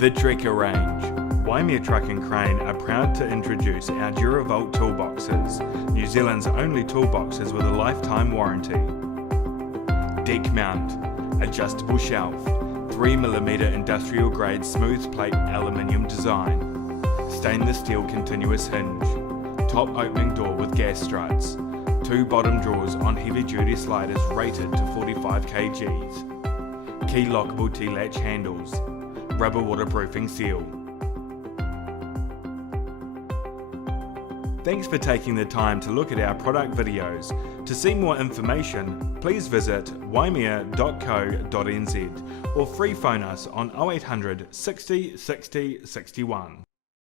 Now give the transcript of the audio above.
The Trekker range. Waimea Truck and Crane are proud to introduce our Duravault toolboxes, New Zealand's only toolboxes with a lifetime warranty. Deck mount, adjustable shelf, 3mm industrial grade smooth plate aluminium design, stainless steel continuous hinge, top opening door with gas struts, 2 bottom drawers on heavy duty sliders rated to 45 kgs, key lockable T-latch handles, rubber waterproofing seal. Thanks for taking the time to look at our product videos. To see more information, please visit waimea.co.nz or free phone us on 0800 60 60 61.